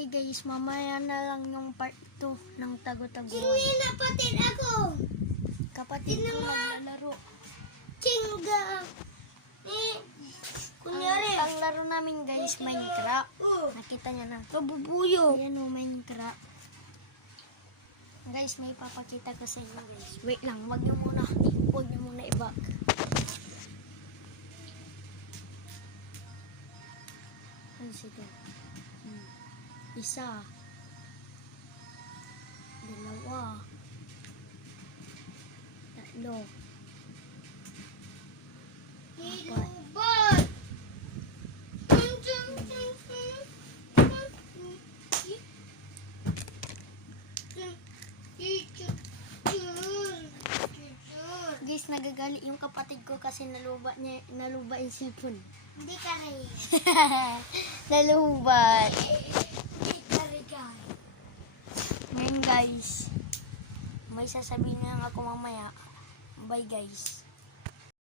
Bye guys, mamaya na lang yung part 2 ng tago-taguan. Hindi napatid ako. Kapatid ko naglalaro. Chinga. Kunyari. Ang laro namin guys, Minecraft. Nakita niya na. Pabubuyo. Ayan o, Minecraft. Guys, may papakita ko sa inyo guys. Wait lang, wag niyo muna i-back. Ano sige? Isa. Dalawa. Tatlo. Hilubot. Guys, nagagali yung kapatid ko kasi naluba yung cellphone. Hindi ka rin. Nalubat. Hindi ka rin, guys. Ngayon guys, may sasabihin nga ako mamaya. Bye guys.